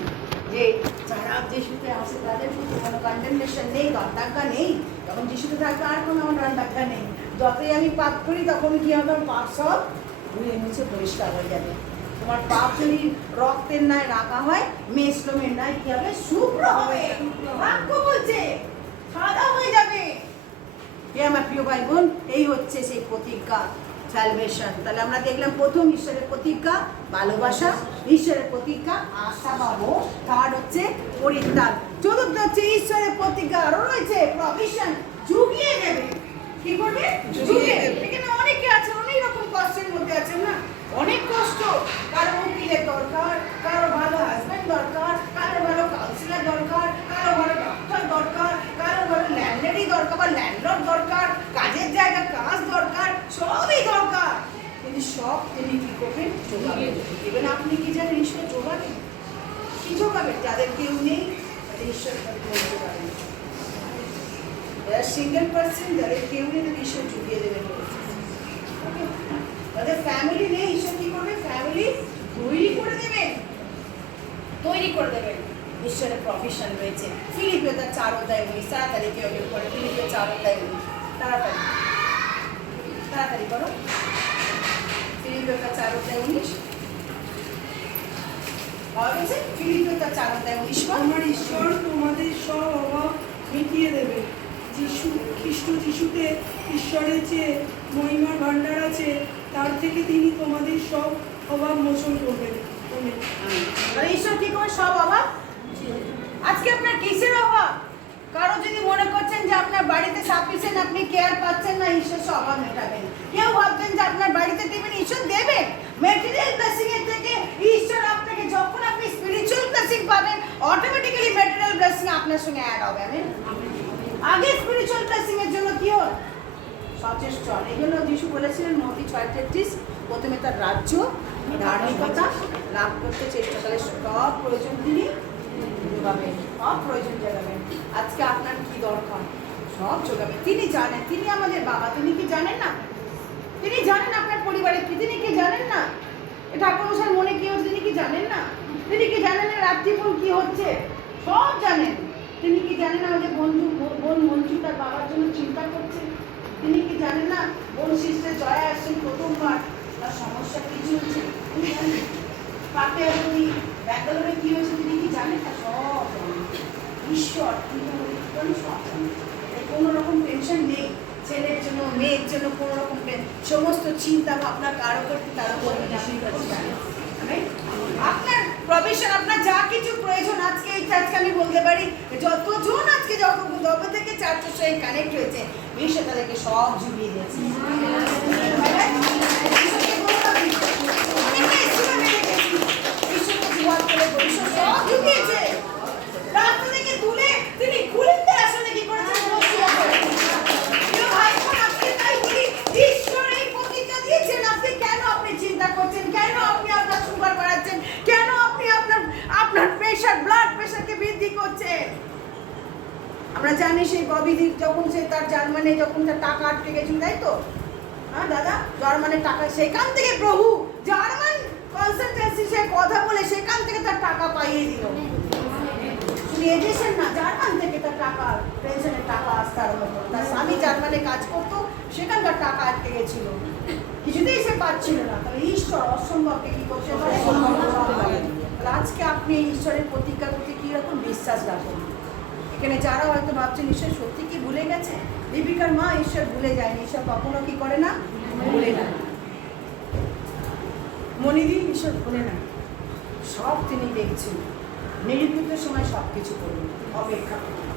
যে যারা যিশুতে আসে তাদের প্রতি কোনো কন্ডেমনেশন নেই, দণ্ডাজ্ঞা নেই। যখন যিশুতে থাকবে আর কোনো আমার দণ্ডাজ্ঞা নেই। যতই আমি পাপ করি তখন কি হবে, পাপ সব ধুয়ে মুছে পরিষ্কার হয়ে যাবে। তোমার পাপ যদি রক্তের ন্যায় রাখা হয়, মেষলোমের ন্যায় কি হবে, শুভ্র হবে। বাক্য বলছে সাদা হয়ে যাবে। এ আমার প্রিয় ভাই বোন, এই হচ্ছে সেই প্রতিজ্ঞা, স্যালভেশন। তাহলে আমরা দেখলাম প্রথম ঈশ্বরের প্রতিজ্ঞা ভালোবাসা, ঈশ্বরের প্রতিজ্ঞা আশা পাবো, থার্ড হচ্ছে পরিত্রাণ, চতুর্থ হচ্ছে ঈশ্বরের প্রতিজ্ঞা আরো রয়েছে প্রভিশন, জুগিয়ে দেবে। কি করবে, জুগিয়ে দেবে। এখানে অনেকে আছে, অনেক রকম কষ্টের মধ্যে আছেন না, অনেক কষ্ট। কারো উকিলের দরকার, কারো ভালো হাজব্যান্ড দরকার, কারো ভালো কাউন্সিলর দরকার, কারো ভালো ডক্টর দরকার, কারো ভালো ল্যান্ডলেডি দরকার বা ল্যান্ডলর্ড দরকার, কাজের জায়গা কাজ দরকার, সবই দরকার। কিন্তু সব তিনি কি করবেন, জোগাবেন। এবার আপনি কি জানেন ঈশ্বর জোগাবেন, কি জোগাবেন? যাদের কেউ নেই তাদের ঈশ্বর জোগাবেন। যারা সিঙ্গেল পার্সন, যাদের কেউ নেই তাদের ঈশ্বর জুগিয়ে দেবেন। তাদের ফ্যামিলি নেই, ঈশ্বর কি করবে, ফ্যামিলি তৈরি করে দেবেন, তৈরি করে দেবেন। ঈশ্বরের প্রফেশন রয়েছে। ফিলিপিও তার 4 অধ্যায় 19, তাড়াতাড়ি কেউ কেউ করে, ফিলিপিও 4 অধ্যায় 19, তাড়াতাড়ি করো। ফিলিপিও তার 4 অধ্যায় 19 পাওয়া গেছে। ফিলিপিও তার 4 অধ্যায় 19। আমার ঈশ্বর তোমাদের সব অভাব মিটিয়ে দেবে। খ্রিস্ট যিশুতে ঈশ্বরের যে মহিমার ভাণ্ডার আছে, তার থেকে তিনি তোমাদের সব অভাব মোচন করবেন। আর ঈশ্বর কি করে সব অভাব? আজকে আপনার কিসের অভাব? কারো যদি মনে করছেন যে আপনার বাড়িতে সাফিসিয়েন্ট আপনি কেয়ার পাচ্ছেন না, ঈশ্বর সব অভাব মেটাবেন। কেউ ভাবছেন যে আপনার বাড়িতে দেবেন, ঈশ্বর দেবেন। ম্যাটেরিয়াল ব্লেসিং এর থেকে ঈশ্বর আপনাকে, যখন আপনি স্পিরিচুয়াল ব্লেসিং পাবেন, অটোমেটিক্যালি ম্যাটেরিয়াল ব্লেসিং আপনার সঙ্গে অ্যাড হবে। আগে স্পিরিচুয়াল ব্লেসিং এর জন্য কি হয়, সচেষ্ট হন। এই জন্য যিশু বলেছিলেন মত্তি 6:33, প্রথমে তার রাজ্য ধার্মিকতা লাভ করতে চেষ্টা করে, সব প্রয়োজন তিনি যোগাবেন, সব প্রয়োজন যোগাবেন। আজকে আপনার কি দরকার সব যোগাবেন, তিনি জানেন। তিনি আমাদের বাবা, তিনি কি জানেন না? তিনি জানেন আপনার পরিবারের কি, তিনি কি জানেন না? ঠাকুরমশার মনে কি হচ্ছে, তিনি কি জানেন না? তিনি কি জানেন না রাত্রিপণ কি হচ্ছে, সব জানেন। তিনি কি জানেন আমাদের বোন মঞ্জু তার বাবার জন্য চিন্তা করছে? তিনি কি জানেন না বোন সিস্টার জয়া আসছেন প্রথমবার, তার সমস্যা কি চলছে তিনি জানেন? পাপে আপনি ব্যাঙ্গালোরে কি হয়েছে তিনি কি জানেন না? সব জানেন। ঈশ্বর তিনি সব জানেন। কোনো রকম টেনশন নেই ছেলের জন্য, মেয়ের জন্য, কোনো রকম সমস্ত চিন্তা ভাবনা কারো করতে তারা করবেন। আপনার প্রভিশন, আপনার যা কিছু প্রয়োজন আজকে এই চার্চকে আমি বলতে পারি, যতজন আজকে যবে থেকে চার্চের সঙ্গে কানেক্ট হয়েছে, ঈশ্বর তাদেরকে সব জুড়িয়ে দিয়েছে। সব জুগিয়েছে, রাস্তা থেকে তুলে তিনি কুলিনদের আসনে কি করেছেন, ঈশ্বর এই প্রতিজ্ঞা দিয়েছেন। আপনি কেন আপনি চিন্তা করছেন, কেন আপনি আপনার সুগার বাড়াচ্ছেন, কেন আপনি আপনার প্রেশার, ব্লাড প্রেশারকে বৃদ্ধি করছেন? আমরা জানি সেই ববিদির যখন সে তার জার্মানে যখন তার টাকা আটকে গেছিল, তাই তো? হ্যাঁ দাদা, জার্মানের টাকা, সেখান থেকে প্রভু জার্মান কনসালটেন্সি সে কথা বলে সেখান থেকে তার টাকা পাইয়ে দিল। উনি এদেশের না, জার্মান থেকে তার টাকা, পেনশনের টাকা আসতে আরম্ভ করলো। তার স্বামী জার্মানে কাজ করতো, সেখানকার টাকা আটকে গেছিল, কিছুতেই সে পাচ্ছিল না। তাহলে ঈশ্বর অসম্ভবকে কি করতে পারে? তাহলে আজকে আপনি এই ঈশ্বরের প্রতিজ্ঞার প্রতি কীরকম বিশ্বাস রাখুন। এখানে যারা হয়তো ভাবছেন ঈশ্বর সত্যি কি ভুলে গেছে, দীপিকার মা ঈশ্বর ভুলে যায়নি, ঈশ্বর কখনো কি করে না, ভুলে না। মনিদি ঈশ্বর ভুলে না, সব তিনি দেখছেন। নিরীক্ষিতের সময় সব কিছু করবেন, অপেক্ষা করুন,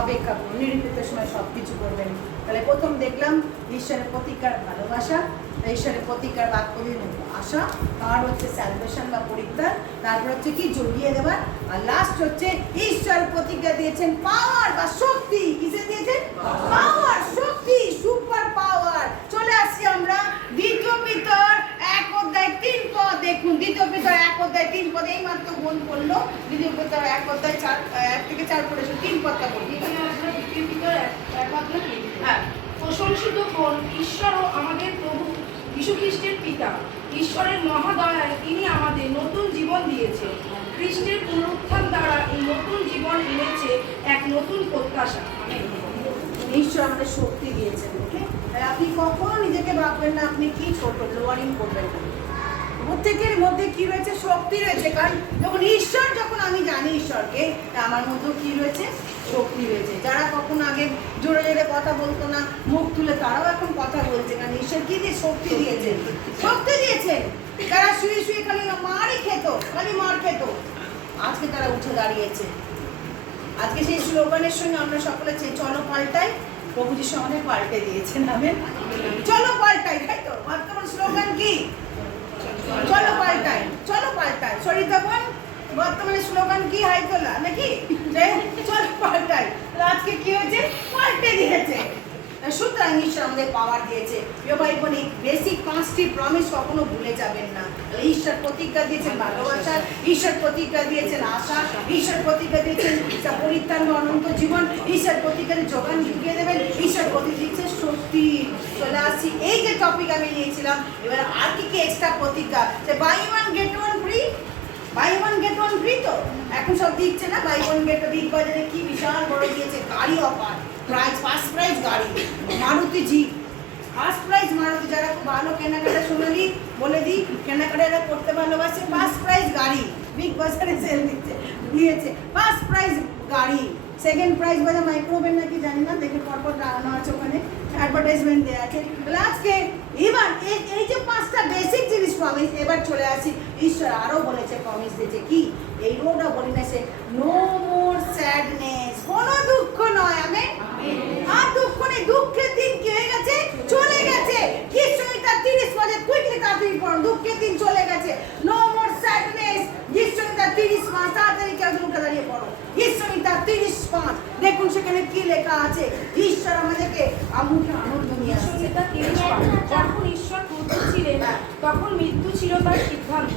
অপেক্ষা করুন, নিরীক্ষিতের সময় সব কিছু করবেন। তাহলে প্রথম দেখলাম ঈশ্বরের প্রতিজ্ঞার ভালোবাসা, ঈশ্বরের প্রতিজ্ঞার বাক্য দিয়ে আশা, আর হচ্ছে স্যালভেশন বা পরিত্রাণ, তারপর হচ্ছে কি জড়িয়ে দেওয়ার, আর লাস্ট হচ্ছে ঈশ্বর প্রতিজ্ঞা দিয়েছেন পাওয়ার বা শক্তি। কিসে দিয়েছেন? পাওয়ার, শক্তি, সুপার পাওয়ার। চলে আসছি আমরা দ্বিতীয় পিতর 1:3 দেখুন। দ্বিতীয় পিতর 1:3 এই মাত্র মন পড়লো। দ্বিতীয় পিতর 1 থেকে 4 পড়েছে, 3 পদটা পড়ি। এখানে আমরা দ্বিতীয় পিতর 1:3। হ্যাঁ, প্রশংসিত হন ঈশ্বর ও আমাদের প্রভু যীশু খ্রিস্টের পিতা। ঈশ্বরের মহাদয়ায় তিনি আমাদের নতুন জীবন দিয়েছেন। খ্রিস্টের পুনরুত্থান দ্বারা এই নতুন জীবন এনেছে এক নতুন প্রত্যাশা। ঈশ্বর আমাদের শক্তি দিয়েছেন। তাই আপনি কখনো নিজেকে ভাববেন না আপনি কি ছোট, লোয়ারিং করবেন না। প্রত্যেকের মধ্যে কি রয়েছে? শক্তি রয়েছে। কারণ যখন আমি জানি ঈশ্বরকে, আমার মধ্যেও কি রয়েছে? শক্তি রয়েছে। যারা কখনো আগে জোরে জোরে কথা বলতো না, মুখ তুলে, তারাও এখন কথা বলছে। কারণ ঈশ্বর কি দিয়ে? শক্তি দিয়েছে, শক্তি দিয়েছে। যারা শুয়ে শুয়ে খালি মারই খেত, খালি মার খেত, আজকে তারা উঠে দাঁড়িয়েছে। আজকে সেই স্লোগানের সঙ্গে আমরা সকলে চলো পাল্টাই, প্রভু যিশু আমাদের পাল্টে দিয়েছেন। আমেন। চলো পাল্টাই, তাই তো বর্তমান স্লোগান কি? চলো পাল্টাই, চলো পাল্টাই। সরিতা বোন, বর্তমানে স্লোগান কি? হাইতোলা নাকি? চলো পাল্টাই। আজকে কি হয়েছে? পাল্টে দিয়েছে। সুতরাং ঈশ্বর আমাদের পাওয়ার দিয়েছে। ভাই বোন, এই বেসিক 5টি প্রমিস কখনো ভুলে যাবেন না। ঈশ্বর প্রতিজ্ঞা দিয়েছেন ভালোবাসা, ঈশ্বর প্রতিজ্ঞা দিয়েছেন আশা, ঈশ্বর প্রতিজ্ঞা দিয়েছেন পরিত্রাণ বা অনন্ত জীবন, ঈশ্বর প্রতিজ্ঞা যোগান ঢুকিয়ে দেবেন, ঈশ্বর প্রতিজ্ঞা দিচ্ছে শক্তি। চলে আসছি এই যে টপিক আমি নিয়েছিলাম, এবার আর কি কি এক্সট্রা প্রতিজ্ঞা, যে buy one get one free, buy one get one free. তো এখন সব দিচ্ছে না, বাই ওয়ান গেট, বিগ বাজারে কি বিশাল বড় দিয়েছে গাড়ি অফার, প্রাইস, ফার্স্ট প্রাইজ গাড়ি, Maruti jeep, first prize Maruti. যারা খুব ভালো কেনাকাটা, সোনালি বলে দিই, কেনাকাটা এরা করতে ভালোবাসে, ফার্স্ট প্রাইজ গাড়ি বিগ বাজারে সেল দিয়েছে, ফার্স্ট প্রাইজ গাড়ি। সেকেন্ড প্রাইজ বোধহয় মাইক্রোওভেন নাকি জানি না, দেখে পরপর লাগানো আছে, ওখানে অ্যাডভার্টাইজমেন্ট দেওয়া আছে। তাহলে আজকে এবার এই যে 5টা বেসিক জিনিস প্রমিস, এবার চলে আসি ঈশ্বর আরও বলেছে, প্রমিস দিয়েছে কি? এই রোডা বলি না, সে নো মোর স্যাডনেস, কোনো দুঃখ নয়। আমি আর দুঃখ নেই, দুঃখের দিন কি হয়ে গেছে? চলে গেছে। গীতসংহিতা 30 পদে কুইকলি তাড়াতাড়ি পড়ো, দুঃখের দিন চলে গেছে। নো মোর স্যাডনেস, গীতসংহিতা 30:5, তাড়াতাড়ি কেউ উঠে দাঁড়িয়ে পড়ো। গীতসংহিতা 30:5 দেখুন সেখানে কি লেখা আছে। ঈশ্বর আমাদেরকে মুখে আনন্দ নিয়ে আসছে। গীতসংহিতা 30:5। যখন ঈশ্বর ক্রুদ্ধ ছিলেন তখন মৃত্যু ছিল তার সিদ্ধান্ত,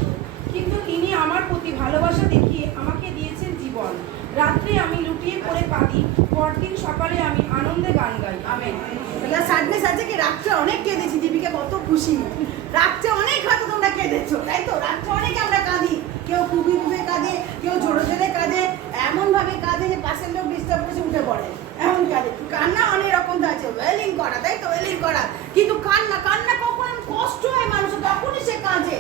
কিন্তু তিনি আমার প্রতি ভালোবাসা দেখিয়ে আমাকে দিয়েছেন জীবন। রাত্রে আমি লুটিয়ে পড়ে কাঁদি, পরদিন সকালে আমি আনন্দে গান গাই। আমেন। তাহলে স্যাডনেস আছে কি? রাত্রে অনেক কেঁদেছি, দীপিকা কত খুশি। রাত্রে অনেক হয়তো তোমরা কেঁদেছো, তাই তো? রাত্রে অনেকে আমরা কাঁদি, কেউ খুবই খুবই কাঁদে, কেউ জোরে জোরে কাঁদে, এমনভাবে কাঁদে যে পাশের লোক ডিস্টার্ব করেছে উঠে পড়ে, এমন কাঁদে। কান্না অনেক রকম আছে, ওয়েলিং করা, তাই তো? ওয়েলিং করা। কিন্তু কান্না কখন কষ্ট হয় মানুষের, তখনই সে কাঁদে,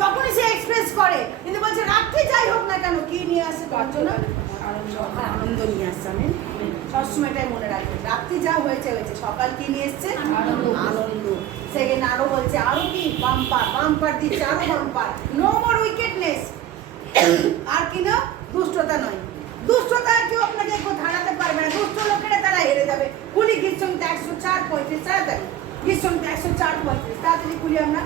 তখনই সে এক্সপ্রেস করে। কিন্তু বলছে রাত্রে যাই হোক না কেন, কি নিয়ে আসে? গর্জনা, আনন্দ নিয়ে আসছে। আমি সবসময় এটাই মনে রাখবেন, রাত্রি যা হয়েছে হয়েছে, সকাল কি নিয়ে এসছে? আনন্দ। সেকেন্ড আরো বলছে, আরো কি? বাম্পার, বাম্পার দিচ্ছে, আরো বাম্পার। নো মোর উইকেটনেস, আর কি না? দুষ্টতা নয়। দুষ্টতায় কেউ আপনাকে হারাতে পারবে না, দুষ্ট লোকেরা তারা হেরে যাবে। খুলি গীতসংহিতা 104:35, তাড়াতাড়ি গীতসংহিতা 104:35, তাড়াতাড়ি খুলি আমরা।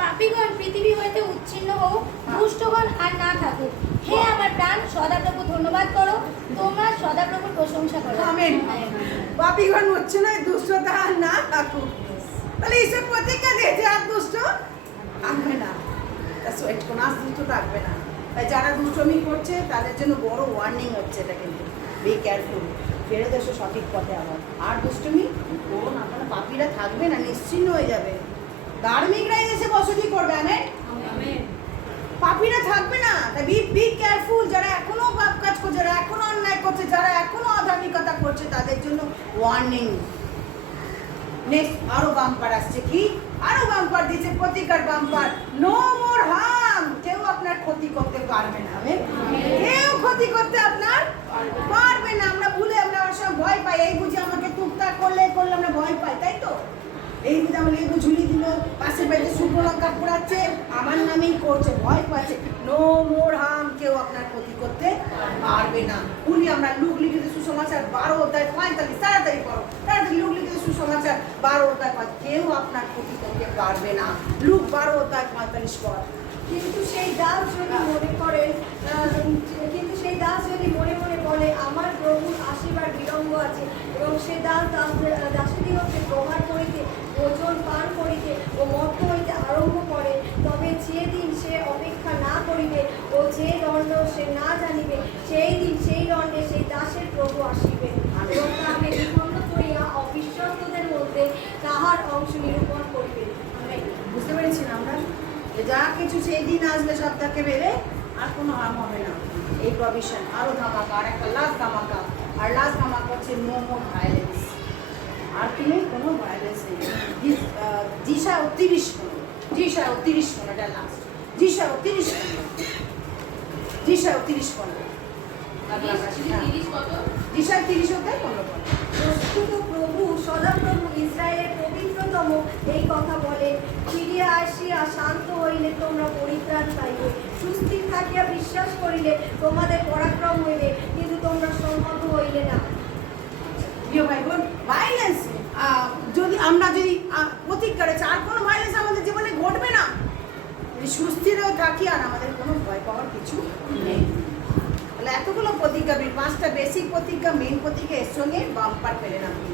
পাপীগণ পৃথিবী হইতে উচ্ছিন্ন হোক, দুষ্টগণ আর না থাকুক। হে আমার প্রাণ, সদাপ্রভু ধন্যবাদ করো, তোমার সদাপ্রভুর প্রশংসা করো। আমেন। পাপীগণ হচ্ছে না, দুষ্টতা আর না থাকুক। তাহলে ঈশ্বর প্রতিজ্ঞা দিয়েছে আর দুষ্ট থাকবে না, কোনো আর দুষ্ট থাকবে না। তাই যারা দুষ্টমি করছে তাদের জন্য বড় ওয়ার্নিং হচ্ছে এটা, কিন্তু বি কেয়ারফুল, ফেরত এসো সঠিক পথে আবার। আর দুষ্টমি করো না, আপনারা পাপীরা থাকবে না, নিশ্চিন্ন হয়ে যাবে। ধার্মিকরাই এসে বসতি করবে। আমেন। পাপীরা থাকবে না। তাই বি কেয়ারফুল, যারা এখনো পাপ কাজ করছে, যারা এখনো অন্যায় করছে, যারা এখনো অধার্মিকতা করছে, তাদের জন্য ওয়ার্নিং। নেক্সট আরো বাম্পার আসছে, কি আরো বাম্পার দিচ্ছে, প্রতিকার বাম্পার, নো মোর হার্ম। কেউ আপনার ক্ষতি করতে পারবে না। কেউ ক্ষতি করতে আপনার পারবে না। আমরা ভুলে আমরা অনেক সময় ভয় পাই, এই বুঝি আমাকে টুকটাক করলে আমরা ভয় পাই, তাই তো? এই বুঝি আমার লেবু ঝুলি দিল, পাশের বাড়িতে শুকনো লঙ্কা পোড়াচ্ছে, আমার নামেই করছে, ভয় পাচ্ছে। নো মোর হার্ম, কেউ আপনার ক্ষতি করতে পারবে না। উনি আমরা লুক লিখিত সুসমাচার 12:45, তাড়াতাড়ি পড়ো, তাড়াতাড়ি লুক লিখিত সুসমাচার 12:45, কেউ আপনার ক্ষতি করতে পারবে না। লুক 12:45 পড়। কিন্তু সেই দাস যদি মনে করেন বলে আমার প্রভুর আসিবার বিলম্ব আছে, এবং সে দাসীদিগকে প্রহার করিতে, ভোজন পান করিতে ও মত্ত হইতে আরম্ভ করে, তবে যে দিন সে অপেক্ষা না করিবে ও যে দণ্ড সে না জানিবে, সেই দিন সেই দণ্ডে সেই দাসের প্রভু আসিবে এবং তাহাকে বিপন্ন করিয়া অবিশ্বস্তদের মধ্যে তাহার অংশ নিরূপণ করিবে। বুঝতে পেরেছি না আমরা? যা কিছু সেই দিন আসবে সব তাকে বেড়ে, আর কোনো হার্ম হবে না। এই প্রভিশন আরো ধামাকা, আর একটা লাস্ট ধামাকা, আর লাস্ট ধামাকা হচ্ছে নো মোর ভায়োলেন্স। আর কি নেই, কোনো ভায়োলেন্স নেই। দিশা 30 এটা লাস্ট, দিশা 30 দিশা 30 হতে 15। বস্তুত প্রভু সদাপ্রভু ইসরায়েলের পবিত্রতম এই কথা বলেন, ফিরিয়া আসিয়া শান্ত হইলে তোমরা পরিত্রাণ পাইবে, সুস্থির থাকিয়া বিশ্বাস করিলে তোমাদের পরাক্রম হইবে, কিন্তু তোমরা সম্মত হইলে না। প্রিয় ভাই বোন, ভায়োলেন্স যদি প্রতিজ্ঞা করেছি, আর কোনো ভায়োলেন্স আমাদের জীবনে ঘটবে না। সুস্থিরও থাকি, আর আমাদের কোনো ভয় পাওয়ার কিছু নেই। তাহলে এতগুলো প্রতিজ্ঞা, 5টা বেসিক প্রতিজ্ঞা, মেইন প্রতিজ্ঞা, এর সঙ্গে বাম্পার পেলেন আপনি।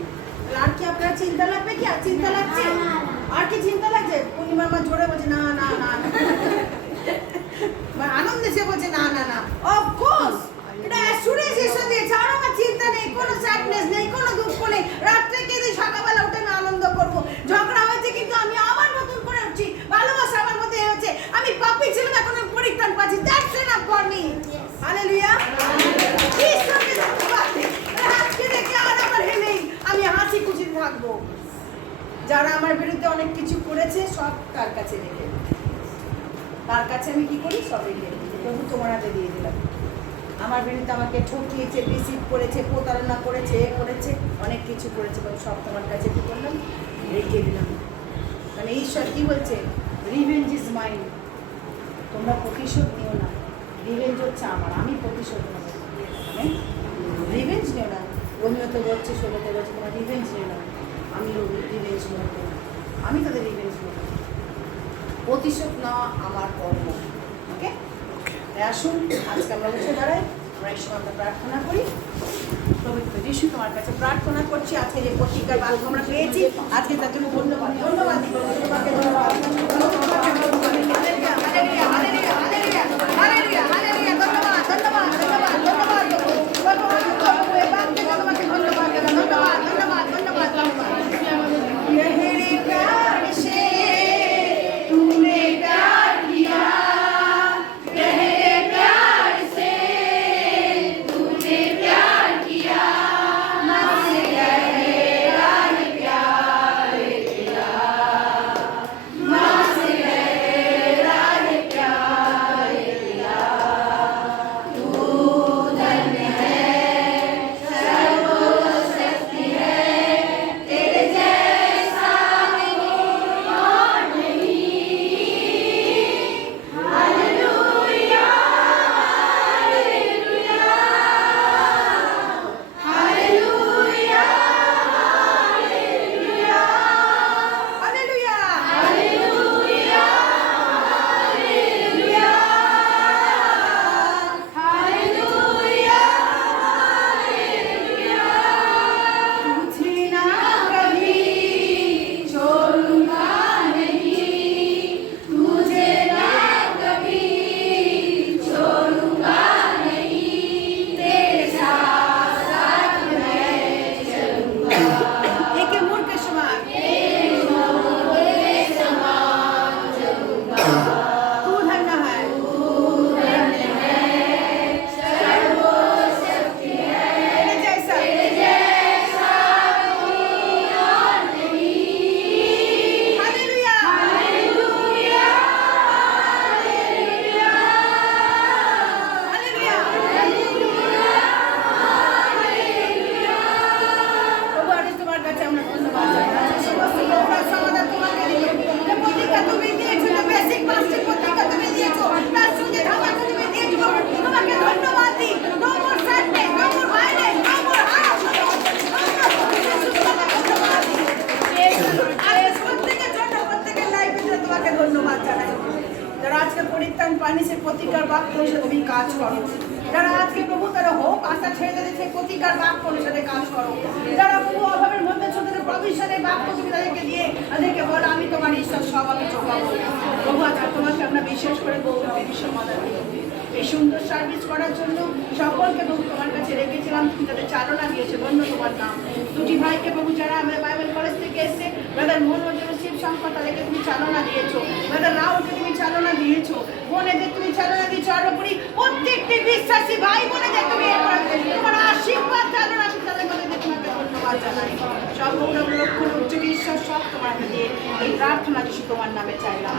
আর কি আপনার চিন্তা লাগবে? কি আর চিন্তা লাগছে? আর কি চিন্তা লাগছে? পূর্ণিমার মা জোরে বলছে না না না, আনন্দে সে বলছে না না না। অফকোর্স এটা অ্যাসুরেন্স এসে দিয়েছে, আর আমার চিন্তা নেই, কোনো স্যাডনেস নেই, কোনো দুঃখ নেই। রাত্রে কেঁদে সকালবেলা উঠে আমি আনন্দ করবো। ঝগড়া হয়েছে কিন্তু আমি আবার নতুন করে উঠছি, ভালোবাসা আমার মধ্যে হয়েছে, আমি পাপী ছিলাম, এখন আমি পরিত্রাণ পাচ্ছি। That's enough for me. Hallelujah. ঈশ্বরকে ধন্যবাদ। আজকে দেখে আর আমার নেই, আমি হাসি খুশি থাকবো। যারা আমার বিরুদ্ধে অনেক কিছু করেছে সব তার কাছে রেখে, তার কাছে আমি কি করি, সব রেখে প্রভু তোমার হাতে দিয়ে দিলাম। আমার বিরুদ্ধে আমাকে ঠকিয়েছে, রিসিভ করেছে, প্রতারণা করেছে, অনেক কিছু করেছে, সব তোমার কাছে কি করলাম, রেখে দিলাম। মানে ঈশ্বর কি বলছে, রিভেঞ্জ ইজ মাইন। তোমরা প্রতিশোধ নিও না, রিভেঞ্জ হচ্ছে আমার, আমি প্রতিশোধ নেব। রিভেঞ্জ নিও না। রোমিও তো বলছে, 16তে বলছে তোমার রিভেঞ্জ নিও না, আমি রিভেঞ্জ নেব, আমি তাদের রিভেঞ্জ নেব। প্রতিশোধ নেওয়া আমার কর্ম। ওকে, আসুন আজকে আমরা উঠে দাঁড়াই, আমরা এই সময় আমরা প্রার্থনা করি। পবিত্র যিশু, তোমার কাছে প্রার্থনা করছি, আজকে যে প্রতিজ্ঞার বাক্য আমরা পেয়েছি, আজকে তার জন্য ধন্যবাদ। ধন্যবাদ দিই, তোমাকে ধন্যবাদ। কাজ করো। যারা আজকে প্রভু তারা হোক আশা ছেড়ে দিয়েছে প্রতিকার বাক্য অনুসারে কাজ করো। যারা প্রভু অভাবের মধ্যে ছোট প্রভিশনের বাক্য তুমি তাদেরকে দিয়ে তাদেরকে বলো আমি তোমার ঈশ্বর সব আমি চোখাবো। প্রভু আজকে তোমাকে আমরা বিশেষ করে গৌরবের সমাধান এই সুন্দর সার্ভিস করার জন্য সকলকে প্রভু তোমার কাছে রেখেছিলাম, তুমি তাদের চালনা দিয়েছে, ধন্য তোমার নাম। দুটি ভাইকে প্রভু যারা আমরা বাইবেল কলেজ থেকে এসে ব্রাদার মনোজ এবং শিব শঙ্কর তাদেরকে তুমি চালনা দিয়েছো, ব্রাদার রাহুলকে তুমি চালনা দিয়েছো, বোনেদের তুমি চালনা দিয়েছো, আর উপরি প্রত্যেকটি বিশ্বাসী ভাই বোনেদের তুমি তোমার আশীর্বাদ চালনা আছে তাদের মধ্যে তোমাকে ধন্যবাদ জানাই। সব গৌরব লক্ষ্য উচ্চ ঈশ্বর সব তোমার দিয়ে এই প্রার্থনা যিশু তোমার নামে চাইলাম।